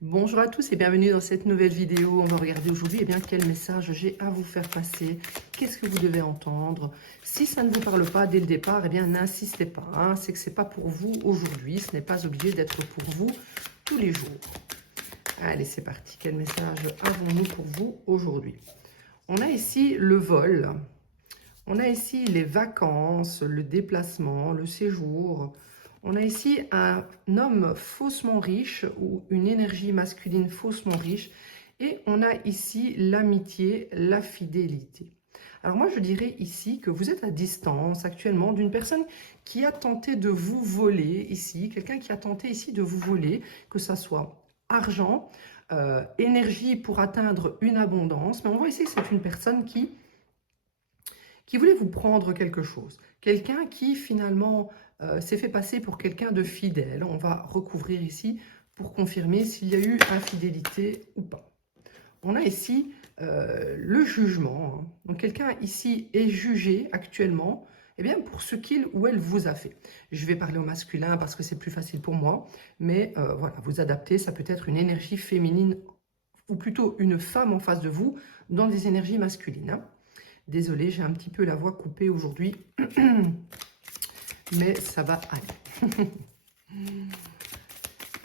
Bonjour à tous et bienvenue dans cette nouvelle vidéo. On va regarder aujourd'hui quel message j'ai à vous faire passer. Qu'est-ce que vous devez entendre? Si ça ne vous parle pas dès le départ, n'insistez pas. C'est que ce n'est pas pour vous aujourd'hui. Ce n'est pas obligé d'être pour vous tous les jours. Allez, c'est parti. Quel message avons-nous pour vous aujourd'hui? On a ici le vol. On a ici les vacances, le déplacement, le séjour. On a ici un homme faussement riche ou une énergie masculine faussement riche. Et on a ici l'amitié, la fidélité. Alors moi, je dirais ici que vous êtes à distance actuellement d'une personne qui a tenté de vous voler ici. Quelqu'un qui a tenté ici de vous voler, que ça soit argent, énergie pour atteindre une abondance. Mais on voit ici que c'est une personne qui voulait vous prendre quelque chose. Quelqu'un qui finalement s'est fait passer pour quelqu'un de fidèle. On va recouvrir ici pour confirmer s'il y a eu infidélité ou pas. On a ici le jugement. Donc quelqu'un ici est jugé actuellement pour ce qu'il ou elle vous a fait. Je vais parler au masculin parce que c'est plus facile pour moi. Mais voilà, vous adaptez, ça peut être une énergie féminine ou plutôt une femme en face de vous dans des énergies masculines. Désolée, j'ai un petit peu la voix coupée aujourd'hui, mais ça va aller.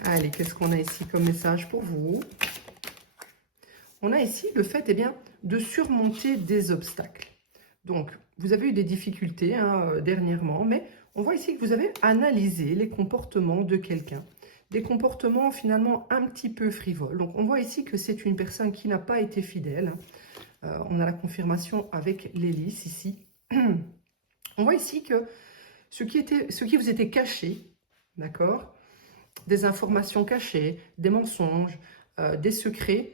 Allez, qu'est-ce qu'on a ici comme message pour vous? On a ici le fait de surmonter des obstacles. Donc, vous avez eu des difficultés dernièrement, mais on voit ici que vous avez analysé les comportements de quelqu'un. Des comportements finalement un petit peu frivoles. Donc, on voit ici que c'est une personne qui n'a pas été fidèle. On a la confirmation avec l'hélice ici. On voit ici que ce qui vous était caché, d'accord, des informations cachées, des mensonges, des secrets,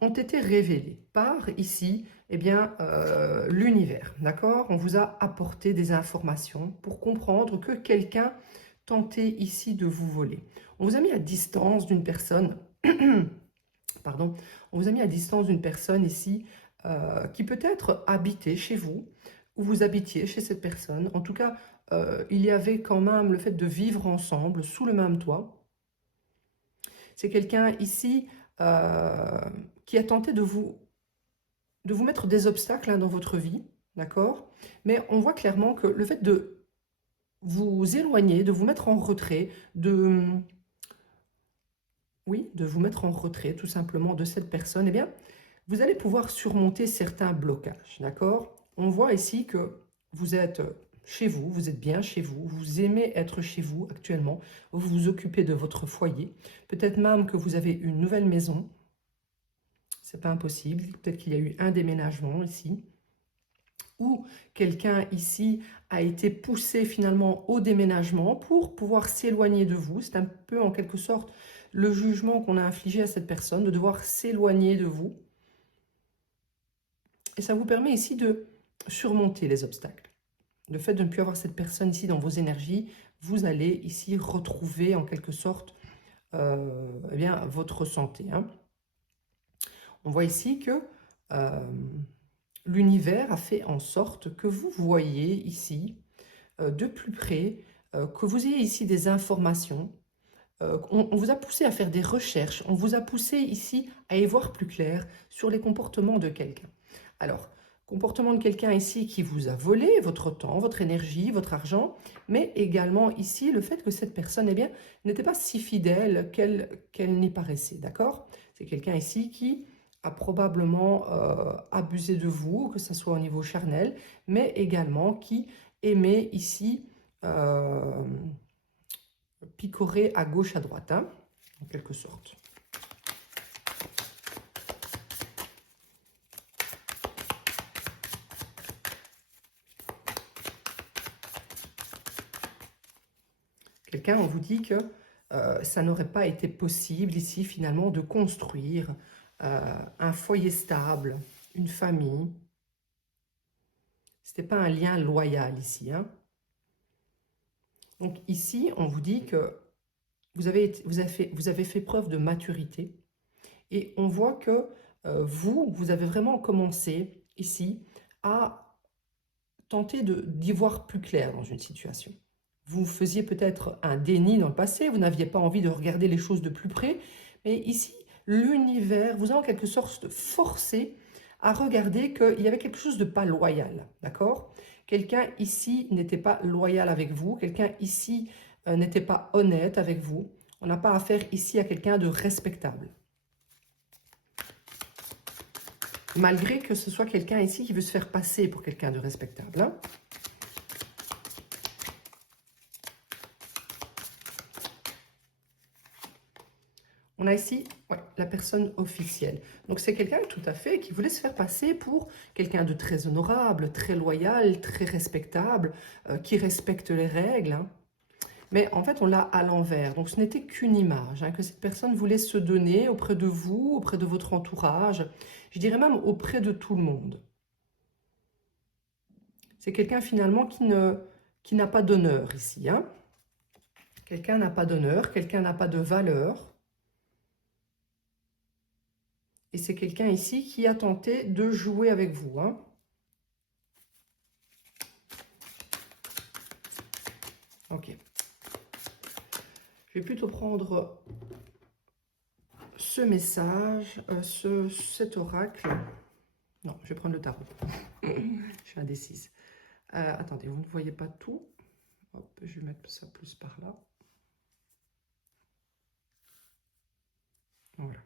ont été révélés par ici, l'univers, d'accord. On vous a apporté des informations pour comprendre que quelqu'un tentait ici de vous voler. On vous a mis à distance d'une personne, pardon, on vous a mis à distance d'une personne ici qui peut-être habitait chez vous, ou vous habitiez chez cette personne. En tout cas, il y avait quand même le fait de vivre ensemble, sous le même toit. C'est quelqu'un ici qui a tenté de vous mettre des obstacles dans votre vie, d'accord? Mais on voit clairement que le fait de vous éloigner, de vous mettre en retrait, oui, de vous mettre en retrait tout simplement de cette personne, vous allez pouvoir surmonter certains blocages, d'accord? On voit ici que vous êtes chez vous, vous êtes bien chez vous, vous aimez être chez vous actuellement, vous vous occupez de votre foyer, peut-être même que vous avez une nouvelle maison, c'est pas impossible, peut-être qu'il y a eu un déménagement ici, ou quelqu'un ici a été poussé finalement au déménagement pour pouvoir s'éloigner de vous. C'est un peu en quelque sorte le jugement qu'on a infligé à cette personne, de devoir s'éloigner de vous. Et ça vous permet ici de surmonter les obstacles. Le fait de ne plus avoir cette personne ici dans vos énergies, vous allez ici retrouver en quelque sorte votre santé. On voit ici que l'univers a fait en sorte que vous voyez ici de plus près, que vous ayez ici des informations. On vous a poussé à faire des recherches, on vous a poussé ici à y voir plus clair sur les comportements de quelqu'un. Alors, comportement de quelqu'un ici qui vous a volé votre temps, votre énergie, votre argent, mais également ici le fait que cette personne n'était pas si fidèle qu'elle n'y paraissait, d'accord? C'est quelqu'un ici qui a probablement abusé de vous, que ce soit au niveau charnel, mais également qui aimait ici picorer à gauche, à droite, en quelque sorte. Quelqu'un, on vous dit que ça n'aurait pas été possible ici, finalement, de construire un foyer stable, une famille. Ce n'était pas un lien loyal ici. Donc ici, on vous dit que vous avez fait preuve de maturité. Et on voit que vous avez vraiment commencé ici à tenter d'y voir plus clair dans une situation. Vous faisiez peut-être un déni dans le passé, vous n'aviez pas envie de regarder les choses de plus près, Mais ici, l'univers vous a en quelque sorte forcé à regarder qu'il y avait quelque chose de pas loyal, d'accord? Quelqu'un ici n'était pas loyal avec vous, quelqu'un ici n'était pas honnête avec vous. On n'a pas affaire ici à quelqu'un de respectable. Malgré que ce soit quelqu'un ici qui veut se faire passer pour quelqu'un de respectable. Hein. On a ici la personne officielle. Donc c'est quelqu'un tout à fait qui voulait se faire passer pour quelqu'un de très honorable, très loyal, très respectable, qui respecte les règles. Hein. Mais en fait, on l'a à l'envers. Donc ce n'était qu'une image hein, que cette personne voulait se donner auprès de vous, auprès de votre entourage. Je dirais même auprès de tout le monde. C'est quelqu'un finalement qui n'a pas d'honneur ici. Hein. Quelqu'un n'a pas d'honneur, quelqu'un n'a pas de valeur. Et c'est quelqu'un ici qui a tenté de jouer avec vous. Hein. Ok. Je vais plutôt prendre ce message, cet oracle. Non, je vais prendre le tarot. Je suis indécise. Attendez, vous ne voyez pas tout. Hop, je vais mettre ça plus par là. Voilà.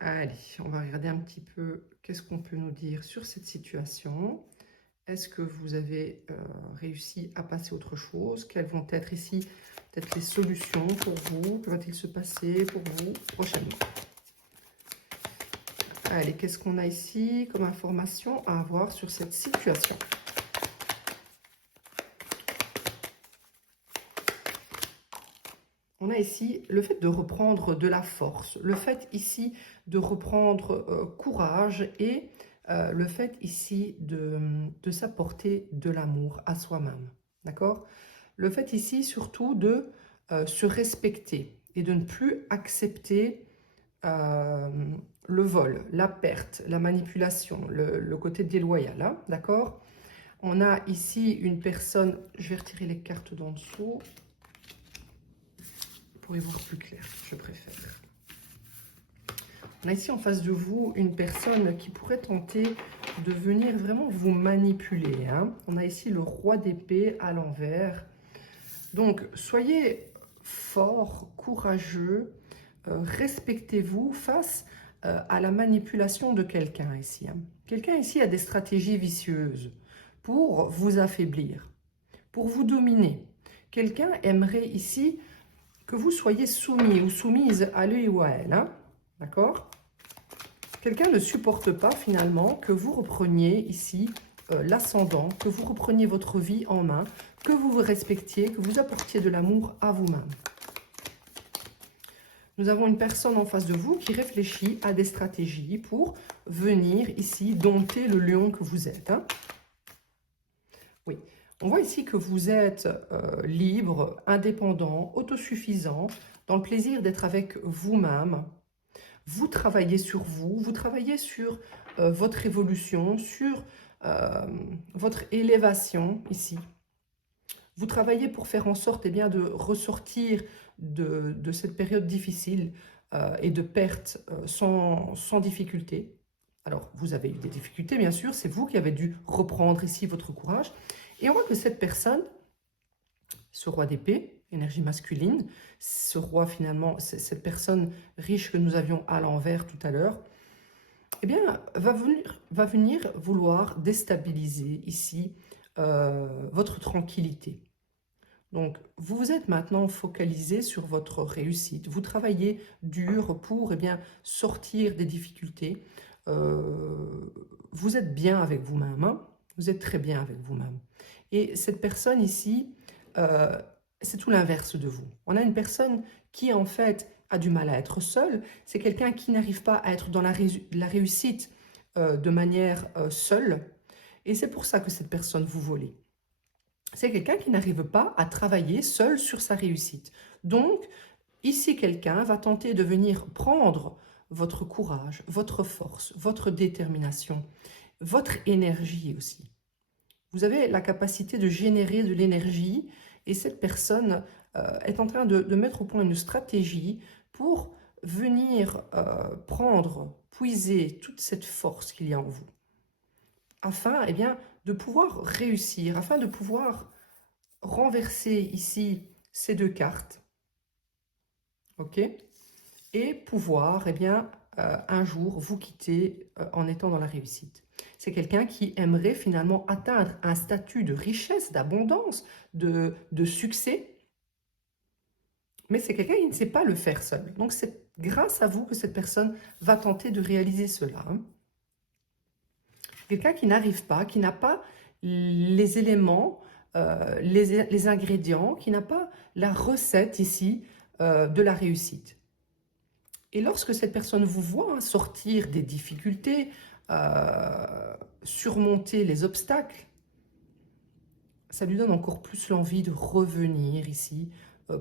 Allez, on va regarder un petit peu qu'est-ce qu'on peut nous dire sur cette situation. Est-ce que vous avez réussi à passer autre chose? Quelles vont être ici peut-être les solutions pour vous? Que va-t-il se passer pour vous prochainement? Allez, qu'est-ce qu'on a ici comme information à avoir sur cette situation? On a ici le fait de reprendre de la force, le fait ici de reprendre courage et le fait ici de s'apporter de l'amour à soi-même, d'accord? Le fait ici surtout de se respecter et de ne plus accepter le vol, la perte, la manipulation, le côté déloyal, hein, d'accord? On a ici une personne, je vais retirer les cartes d'en dessous, pour y voir plus clair, je préfère. On a ici en face de vous une personne qui pourrait tenter de venir vraiment vous manipuler. Hein. On a ici le roi d'épée à l'envers. Donc, soyez fort, courageux, respectez-vous face à la manipulation de quelqu'un ici. Hein. Quelqu'un ici a des stratégies vicieuses pour vous affaiblir, pour vous dominer. Quelqu'un aimerait ici que vous soyez soumis ou soumise à lui ou à elle. Hein. D'accord? Quelqu'un ne supporte pas finalement que vous repreniez ici l'ascendant, que vous repreniez votre vie en main, que vous vous respectiez, que vous apportiez de l'amour à vous-même. Nous avons une personne en face de vous qui réfléchit à des stratégies pour venir ici dompter le lion que vous êtes. Hein. Oui, on voit ici que vous êtes libre, indépendant, autosuffisant, dans le plaisir d'être avec vous-même. Vous travaillez sur vous, vous travaillez sur votre évolution, sur votre élévation ici. Vous travaillez pour faire en sorte bien, de ressortir de cette période difficile et de perte sans difficulté. Alors, vous avez eu des difficultés, bien sûr, c'est vous qui avez dû reprendre ici votre courage. Et on voit que cette personne, ce roi d'épée, énergie masculine, ce roi finalement, cette personne riche que nous avions à l'envers tout à l'heure, eh bien, va venir vouloir déstabiliser ici votre tranquillité. Donc, vous vous êtes maintenant focalisé sur votre réussite. Vous travaillez dur pour eh bien, sortir des difficultés. Vous êtes bien avec vous-même. Hein? Vous êtes très bien avec vous-même. Et cette personne ici, c'est tout l'inverse de vous. On a une personne qui, en fait, a du mal à être seule. C'est quelqu'un qui n'arrive pas à être dans la réussite de manière seule. Et c'est pour ça que cette personne vous vole. C'est quelqu'un qui n'arrive pas à travailler seul sur sa réussite. Donc, ici, quelqu'un va tenter de venir prendre votre courage, votre force, votre détermination, votre énergie aussi. Vous avez la capacité de générer de l'énergie et cette personne est en train de mettre au point une stratégie pour venir puiser toute cette force qu'il y a en vous, afin de pouvoir réussir, afin de pouvoir renverser ici ces deux cartes, ok, et pouvoir un jour vous quitter en étant dans la réussite. C'est quelqu'un qui aimerait finalement atteindre un statut de richesse, d'abondance, de succès, mais c'est quelqu'un qui ne sait pas le faire seul. Donc c'est grâce à vous que cette personne va tenter de réaliser cela. Quelqu'un qui n'arrive pas, qui n'a pas les éléments, les ingrédients, qui n'a pas la recette ici de la réussite. Et lorsque cette personne vous voit sortir des difficultés, surmonter les obstacles, ça lui donne encore plus l'envie de revenir ici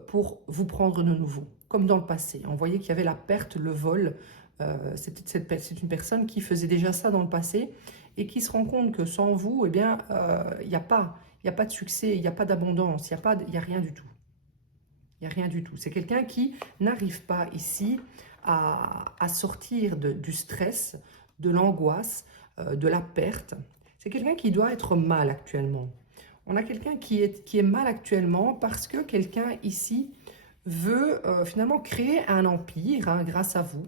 pour vous prendre de nouveau, comme dans le passé. On voyait qu'il y avait la perte, le vol. C'est une personne qui faisait déjà ça dans le passé et qui se rend compte que sans vous, il n'y a pas de succès, il n'y a pas d'abondance, il n'y a rien du tout. Il n'y a rien du tout. C'est quelqu'un qui n'arrive pas ici à sortir du stress, de l'angoisse, de la perte. C'est quelqu'un qui doit être mal actuellement. On a quelqu'un qui est mal actuellement parce que quelqu'un ici veut finalement créer un empire grâce à vous.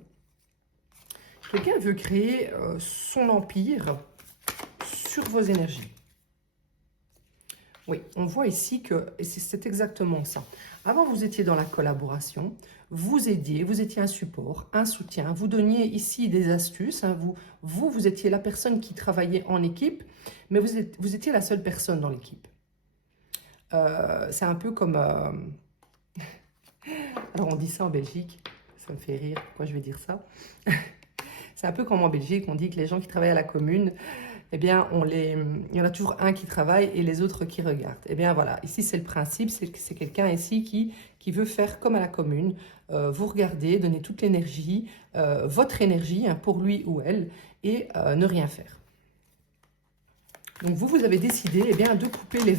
Quelqu'un veut créer son empire sur vos énergies. Oui, on voit ici que c'est exactement ça. Avant, vous étiez dans la collaboration, vous aidiez, vous étiez un support, un soutien, vous donniez ici des astuces. Vous étiez la personne qui travaillait en équipe, mais vous étiez la seule personne dans l'équipe. C'est un peu comme... Alors, on dit ça en Belgique, ça me fait rire, pourquoi je vais dire ça? C'est un peu comme en Belgique, on dit que les gens qui travaillent à la commune, il y en a toujours un qui travaille et les autres qui regardent. Voilà, ici c'est le principe, c'est quelqu'un ici qui veut faire comme à la commune, vous regardez, donner toute l'énergie, votre énergie pour lui ou elle, et ne rien faire. Donc vous avez décidé de couper les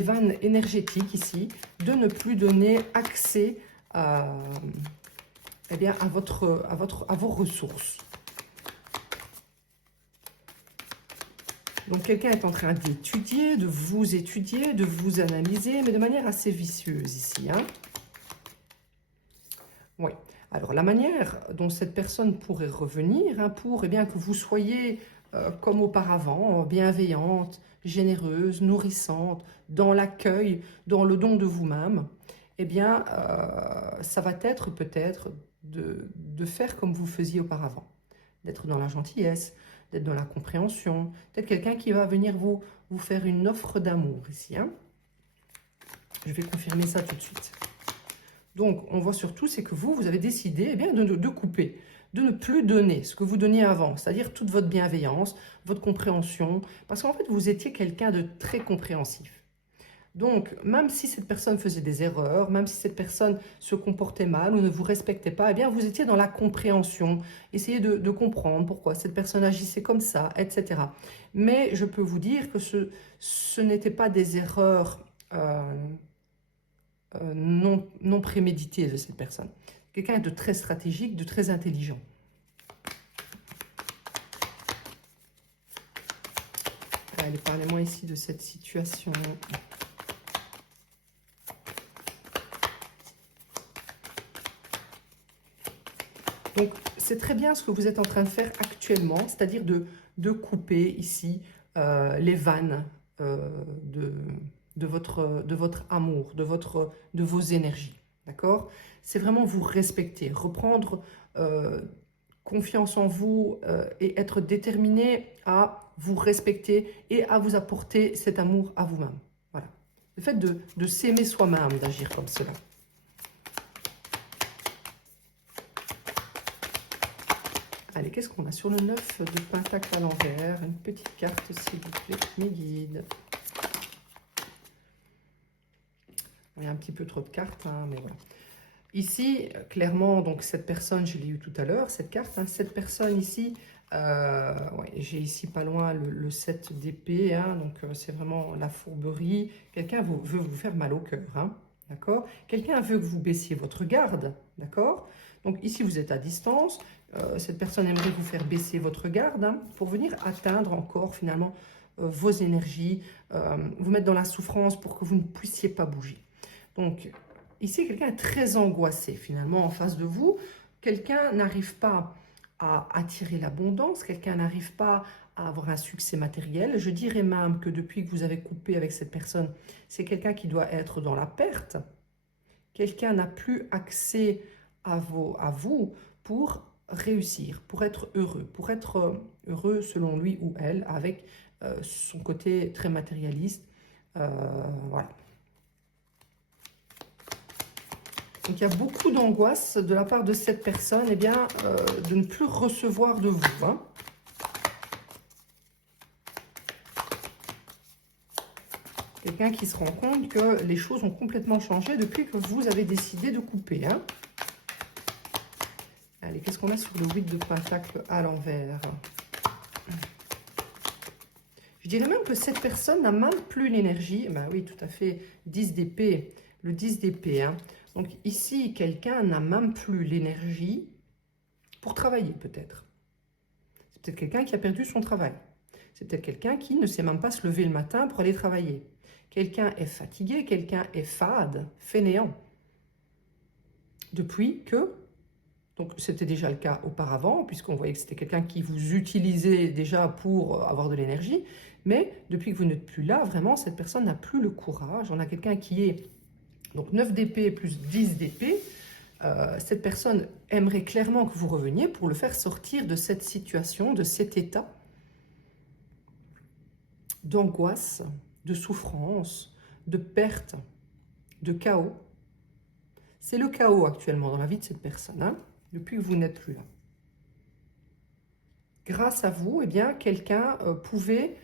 vannes énergétiques ici, de ne plus donner accès à vos ressources. Donc quelqu'un est en train d'étudier, de vous analyser, mais de manière assez vicieuse ici. Oui. Alors la manière dont cette personne pourrait revenir, pour que vous soyez comme auparavant, bienveillante, généreuse, nourrissante, dans l'accueil, dans le don de vous-même, ça va être peut-être de faire comme vous faisiez auparavant, d'être dans la gentillesse, d'être dans la compréhension, peut-être quelqu'un qui va venir vous faire une offre d'amour ici. Je vais confirmer ça tout de suite. Donc, on voit surtout, c'est que vous avez décidé de couper, de ne plus donner ce que vous donniez avant, c'est-à-dire toute votre bienveillance, votre compréhension, parce qu'en fait, vous étiez quelqu'un de très compréhensif. Donc, même si cette personne faisait des erreurs, même si cette personne se comportait mal ou ne vous respectait pas, vous étiez dans la compréhension, essayez de comprendre pourquoi cette personne agissait comme ça, etc. Mais je peux vous dire que ce n'étaient pas des erreurs non préméditées de cette personne. Quelqu'un de très stratégique, de très intelligent. Allez, parlez-moi ici de cette situation. Donc, c'est très bien ce que vous êtes en train de faire actuellement, c'est-à-dire de couper ici les vannes de votre amour, de vos énergies, d'accord? C'est vraiment vous respecter, reprendre confiance en vous et être déterminé à vous respecter et à vous apporter cet amour à vous-même. Voilà. Le fait de s'aimer soi-même, d'agir comme cela. Allez, qu'est-ce qu'on a sur le 9 de Pentacle à l'envers? Une petite carte, s'il vous plaît, mes guides. Il y a un petit peu trop de cartes, mais voilà. Ici, clairement, donc cette personne, je l'ai eu tout à l'heure, cette carte, cette personne ici, j'ai ici pas loin le 7 d'épée, donc c'est vraiment la fourberie. Quelqu'un veut vous faire mal au cœur, d'accord? Quelqu'un veut que vous baissiez votre garde, d'accord? Donc ici, vous êtes à distance. Cette personne aimerait vous faire baisser votre garde hein, pour venir atteindre encore finalement vos énergies, vous mettre dans la souffrance pour que vous ne puissiez pas bouger. Donc ici, quelqu'un est très angoissé finalement en face de vous. Quelqu'un n'arrive pas à attirer l'abondance, quelqu'un n'arrive pas à avoir un succès matériel. Je dirais même que depuis que vous avez coupé avec cette personne, c'est quelqu'un qui doit être dans la perte. Quelqu'un n'a plus accès à vous pour réussir, pour être heureux selon lui ou elle, avec son côté très matérialiste. Voilà. Donc il y a beaucoup d'angoisse de la part de cette personne, eh bien, de ne plus recevoir de vous. Hein. Quelqu'un qui se rend compte que les choses ont complètement changé depuis que vous avez décidé de couper. Hein. Allez, qu'est-ce qu'on a sur le 8 de Pentacle à l'envers? Je dirais même que cette personne n'a même plus l'énergie. Ben oui, tout à fait, 10 d'épée, le 10 d'épée. Hein. Donc ici, quelqu'un n'a même plus l'énergie pour travailler peut-être. C'est peut-être quelqu'un qui a perdu son travail. C'est peut-être quelqu'un qui ne sait même pas se lever le matin pour aller travailler. Quelqu'un est fatigué, quelqu'un est fade, fainéant. Depuis que, donc c'était déjà le cas auparavant, puisqu'on voyait que c'était quelqu'un qui vous utilisait déjà pour avoir de l'énergie, mais depuis que vous n'êtes plus là, vraiment, cette personne n'a plus le courage. On a quelqu'un qui est, donc 9 d'épée plus 10 d'épée, cette personne aimerait clairement que vous reveniez pour le faire sortir de cette situation, de cet état d'angoisse, de souffrance, de perte, de chaos. C'est le chaos actuellement dans la vie de cette personne, hein, depuis que vous n'êtes plus là. Grâce à vous, eh bien, quelqu'un pouvait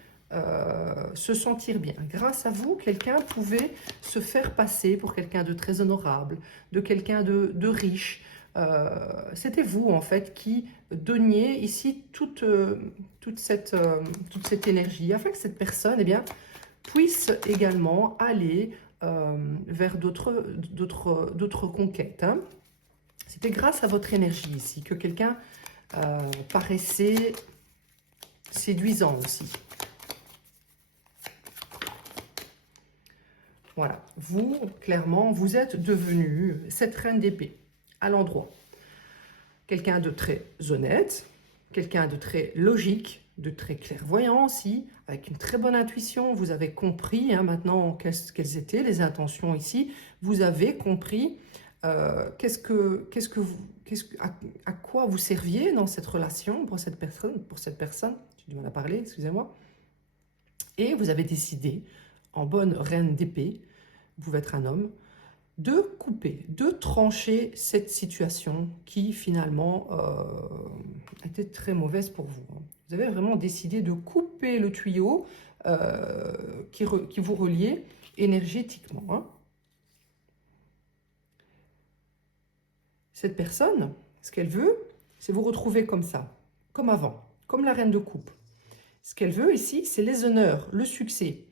se sentir bien. Grâce à vous, quelqu'un pouvait se faire passer pour quelqu'un de très honorable, de quelqu'un de riche. C'était vous, en fait, qui donniez ici toute cette énergie, afin que cette personne, eh bien, puisse également aller vers d'autres conquêtes. Hein. C'était grâce à votre énergie ici que quelqu'un paraissait séduisant aussi. Voilà, vous, clairement, vous êtes devenu cette reine d'épée à l'endroit. Quelqu'un de très honnête, quelqu'un de très logique, de très clairvoyant aussi, avec une très bonne intuition. Vous avez compris hein, maintenant quelles étaient les intentions ici. Vous avez compris à quoi vous serviez dans cette relation pour cette personne. J'ai du mal à parler, excusez-moi. Et vous avez décidé, en bonne reine d'épée, vous pouvez être un homme, de couper, de trancher cette situation qui finalement était très mauvaise pour vous. Vous avez vraiment décidé de couper le tuyau qui vous reliait énergétiquement. Hein. Cette personne, ce qu'elle veut, c'est vous retrouver comme ça, comme avant, comme la reine de coupe. Ce qu'elle veut ici, c'est les honneurs, le succès.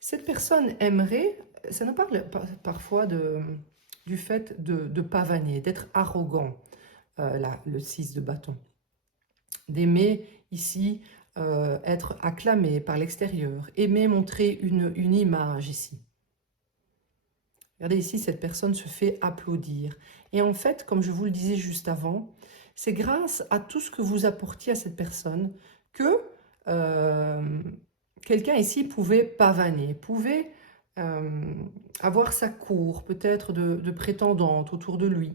Cette personne aimerait, ça nous parle parfois du fait de pavaner, d'être arrogant, là, le 6 de bâton. D'aimer ici être acclamé par l'extérieur, aimer montrer une image ici. Regardez ici, cette personne se fait applaudir. Et en fait, comme je vous le disais juste avant, c'est grâce à tout ce que vous apportiez à cette personne que quelqu'un ici pouvait pavaner, pouvait avoir sa cour, peut-être de prétendantes autour de lui.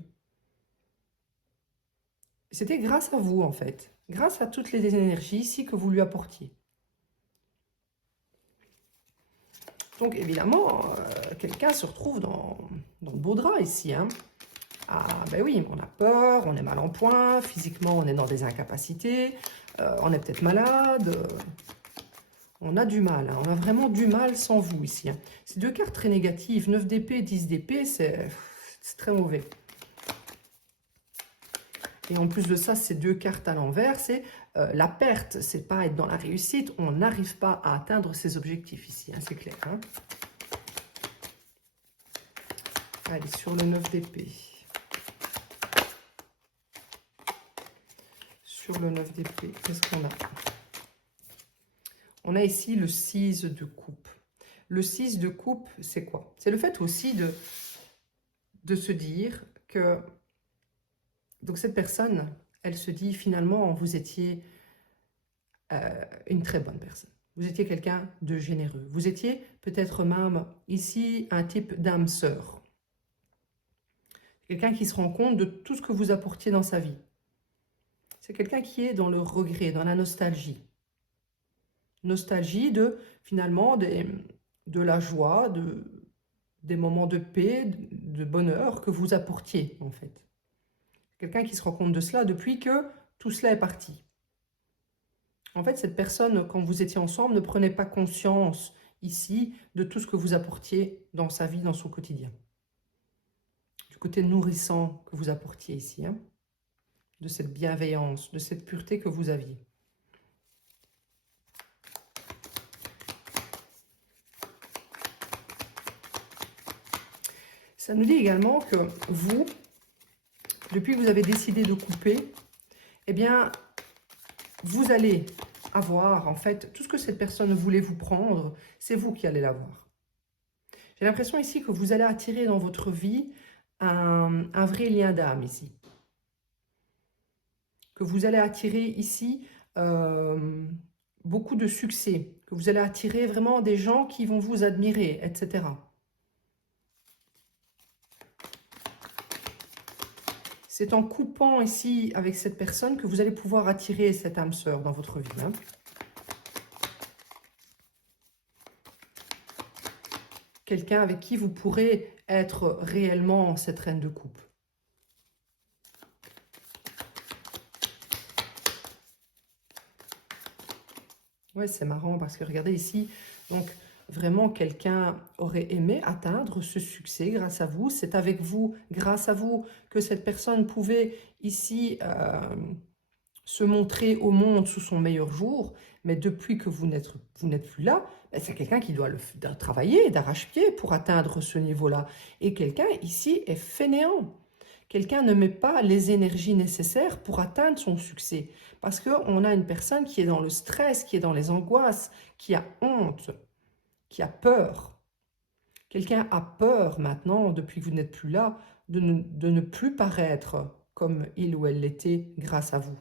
C'était grâce à vous, en fait, grâce à toutes les énergies ici que vous lui apportiez. Donc, évidemment, quelqu'un se retrouve dans le beau drap ici. Hein. Ah, ben oui, on a peur, on est mal en point, physiquement, on est dans des incapacités, on est peut-être malade, on a du mal, hein, on a vraiment du mal sans vous ici. Hein. Ces deux cartes très négatives, 9 d'épée, 10 d'épée, c'est très mauvais. Et en plus de ça, ces deux cartes à l'envers, c'est la perte, c'est pas être dans la réussite, on n'arrive pas à atteindre ses objectifs ici, hein, c'est clair. Hein. Allez, sur le 9 d'épée. Sur le 9 d'épée, qu'est-ce qu'on a? On a ici le 6 de coupe. Le 6 de coupe, c'est quoi? C'est le fait aussi de se dire que... Donc cette personne, elle se dit finalement, vous étiez une très bonne personne. Vous étiez quelqu'un de généreux. Vous étiez peut-être même ici un type d'âme sœur. Quelqu'un qui se rend compte de tout ce que vous apportiez dans sa vie. C'est quelqu'un qui est dans le regret, dans la nostalgie. Nostalgie de, finalement, de la joie, des moments de paix, de bonheur que vous apportiez, en fait. Quelqu'un qui se rend compte de cela depuis que tout cela est parti. En fait, cette personne, quand vous étiez ensemble, ne prenait pas conscience, ici, de tout ce que vous apportiez dans sa vie, dans son quotidien. Du côté nourrissant que vous apportiez ici, hein, de cette bienveillance, de cette pureté que vous aviez. Ça nous dit également que vous, depuis que vous avez décidé de couper, eh bien, vous allez avoir, en fait, tout ce que cette personne voulait vous prendre, c'est vous qui allez l'avoir. J'ai l'impression ici que vous allez attirer dans votre vie un vrai lien d'âme ici. Que vous allez attirer ici beaucoup de succès. Que vous allez attirer vraiment des gens qui vont vous admirer, etc. C'est en coupant ici avec cette personne que vous allez pouvoir attirer cette âme sœur dans votre vie. Hein. Quelqu'un avec qui vous pourrez être réellement cette reine de coupe. Ouais, c'est marrant parce que regardez ici, donc vraiment quelqu'un aurait aimé atteindre ce succès grâce à vous. C'est avec vous, grâce à vous, que cette personne pouvait ici se montrer au monde sous son meilleur jour. Mais depuis que vous n'êtes plus là, ben c'est quelqu'un qui doit travailler d'arrache-pied pour atteindre ce niveau-là. Et quelqu'un ici est fainéant. Quelqu'un ne met pas les énergies nécessaires pour atteindre son succès. Parce qu'on a une personne qui est dans le stress, qui est dans les angoisses, qui a honte, qui a peur. Quelqu'un a peur maintenant, depuis que vous n'êtes plus là, de ne plus paraître comme il ou elle l'était grâce à vous.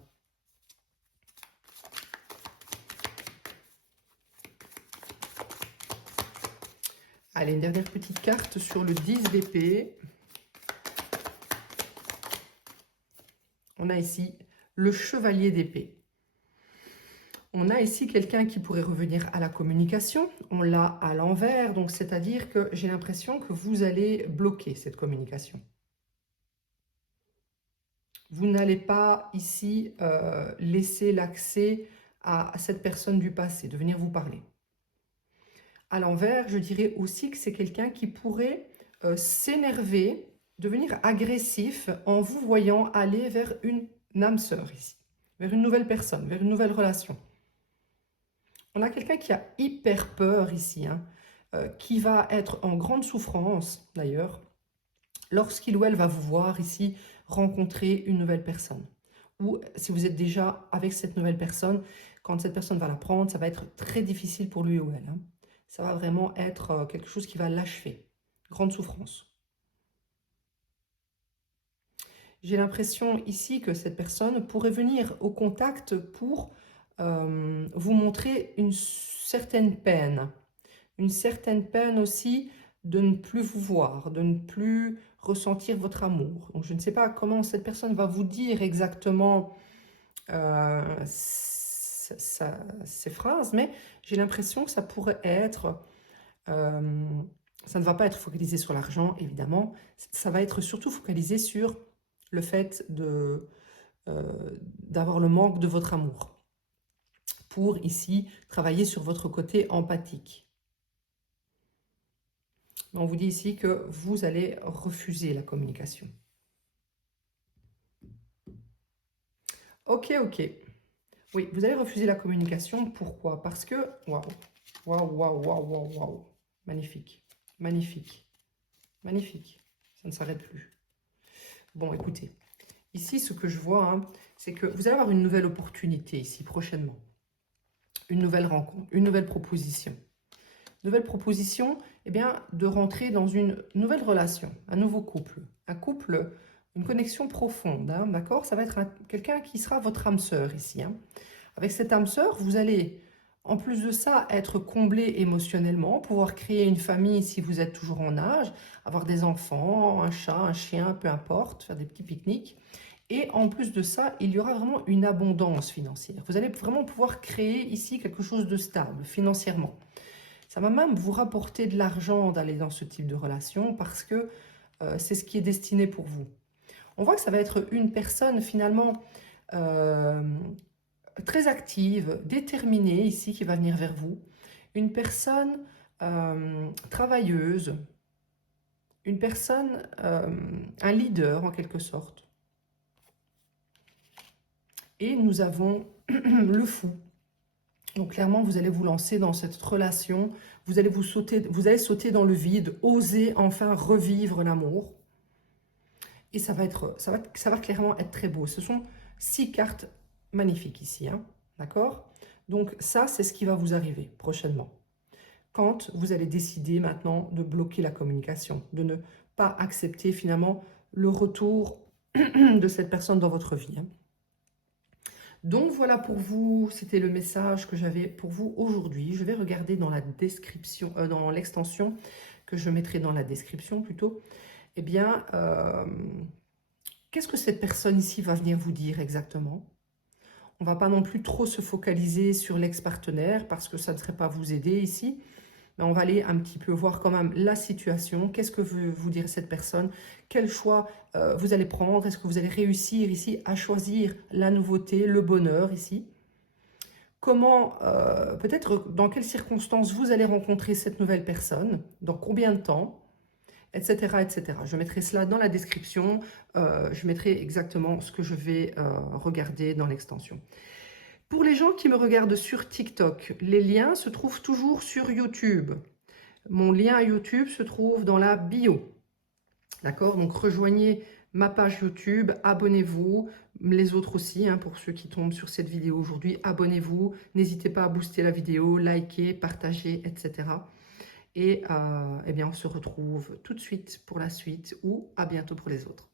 Allez, une dernière petite carte sur le 10 d'épée. On a ici le chevalier d'épée. On a ici quelqu'un qui pourrait revenir à la communication. On l'a à l'envers, donc c'est-à-dire que j'ai l'impression que vous allez bloquer cette communication. Vous n'allez pas ici laisser l'accès à cette personne du passé, de venir vous parler. À l'envers, je dirais aussi que c'est quelqu'un qui pourrait s'énerver, devenir agressif en vous voyant aller vers une âme sœur ici, vers une nouvelle personne, vers une nouvelle relation. On a quelqu'un qui a hyper peur ici, hein, qui va être en grande souffrance d'ailleurs, lorsqu'il ou elle va vous voir ici rencontrer une nouvelle personne. Ou si vous êtes déjà avec cette nouvelle personne, quand cette personne va la prendre, ça va être très difficile pour lui ou elle. Hein. Ça va vraiment être quelque chose qui va l'achever. Grande souffrance. J'ai l'impression ici que cette personne pourrait venir au contact pour vous montrer une certaine peine. Une certaine peine aussi de ne plus vous voir, de ne plus ressentir votre amour. Donc, je ne sais pas comment cette personne va vous dire exactement ces phrases, mais j'ai l'impression que ça pourrait être... ça ne va pas être focalisé sur l'argent, évidemment. Ça va être surtout focalisé sur le fait d'avoir le manque de votre amour. Pour, ici, travailler sur votre côté empathique. On vous dit ici que vous allez refuser la communication. Ok, ok. Oui, vous allez refuser la communication. Pourquoi? Parce que... Waouh, waouh, waouh, waouh, waouh, waouh. Magnifique, magnifique, magnifique. Ça ne s'arrête plus. Bon, écoutez, ici, ce que je vois, hein, c'est que vous allez avoir une nouvelle opportunité ici, prochainement. Une nouvelle rencontre, une nouvelle proposition. Nouvelle proposition, eh bien, de rentrer dans une nouvelle relation, un nouveau couple. Un couple, une connexion profonde, hein, d'accord? Ça va être quelqu'un qui sera votre âme sœur ici. Hein. Avec cette âme sœur, vous allez, en plus de ça, être comblé émotionnellement, pouvoir créer une famille si vous êtes toujours en âge, avoir des enfants, un chat, un chien, peu importe, faire des petits pique-niques. Et en plus de ça, il y aura vraiment une abondance financière. Vous allez vraiment pouvoir créer ici quelque chose de stable financièrement. Ça va même vous rapporter de l'argent d'aller dans ce type de relation parce que c'est ce qui est destiné pour vous. On voit que ça va être une personne finalement très active, déterminée ici qui va venir vers vous. Une personne travailleuse, une personne, un leader en quelque sorte. Et nous avons le fou. Donc clairement, vous allez vous lancer dans cette relation, vous allez sauter dans le vide, oser enfin revivre l'amour. Et ça va clairement être très beau. Ce sont 6 cartes magnifiques ici, hein, d'accord? Donc ça, c'est ce qui va vous arriver prochainement. Quand vous allez décider maintenant de bloquer la communication, de ne pas accepter finalement le retour de cette personne dans votre vie. Hein. Donc voilà pour vous, c'était le message que j'avais pour vous aujourd'hui. Je vais regarder dans la description, dans l'extension que je mettrai dans la description plutôt. Eh bien, qu'est-ce que cette personne ici va venir vous dire exactement? On ne va pas non plus trop se focaliser sur l'ex-partenaire parce que ça ne serait pas vous aider ici. Mais on va aller un petit peu voir quand même la situation. Qu'est-ce que veut vous dire cette personne? Quel choix vous allez prendre? Est-ce que vous allez réussir ici à choisir la nouveauté, le bonheur ici? Comment, peut-être dans quelles circonstances vous allez rencontrer cette nouvelle personne? Dans combien de temps? Etc. etc. Je mettrai cela dans la description. Je mettrai exactement ce que je vais regarder dans l'extension. Pour les gens qui me regardent sur TikTok, les liens se trouvent toujours sur YouTube. Mon lien YouTube se trouve dans la bio. D'accord? Donc rejoignez ma page YouTube, abonnez-vous, les autres aussi, hein, pour ceux qui tombent sur cette vidéo aujourd'hui, abonnez-vous. N'hésitez pas à booster la vidéo, liker, partager, etc. Et eh bien, on se retrouve tout de suite pour la suite ou à bientôt pour les autres.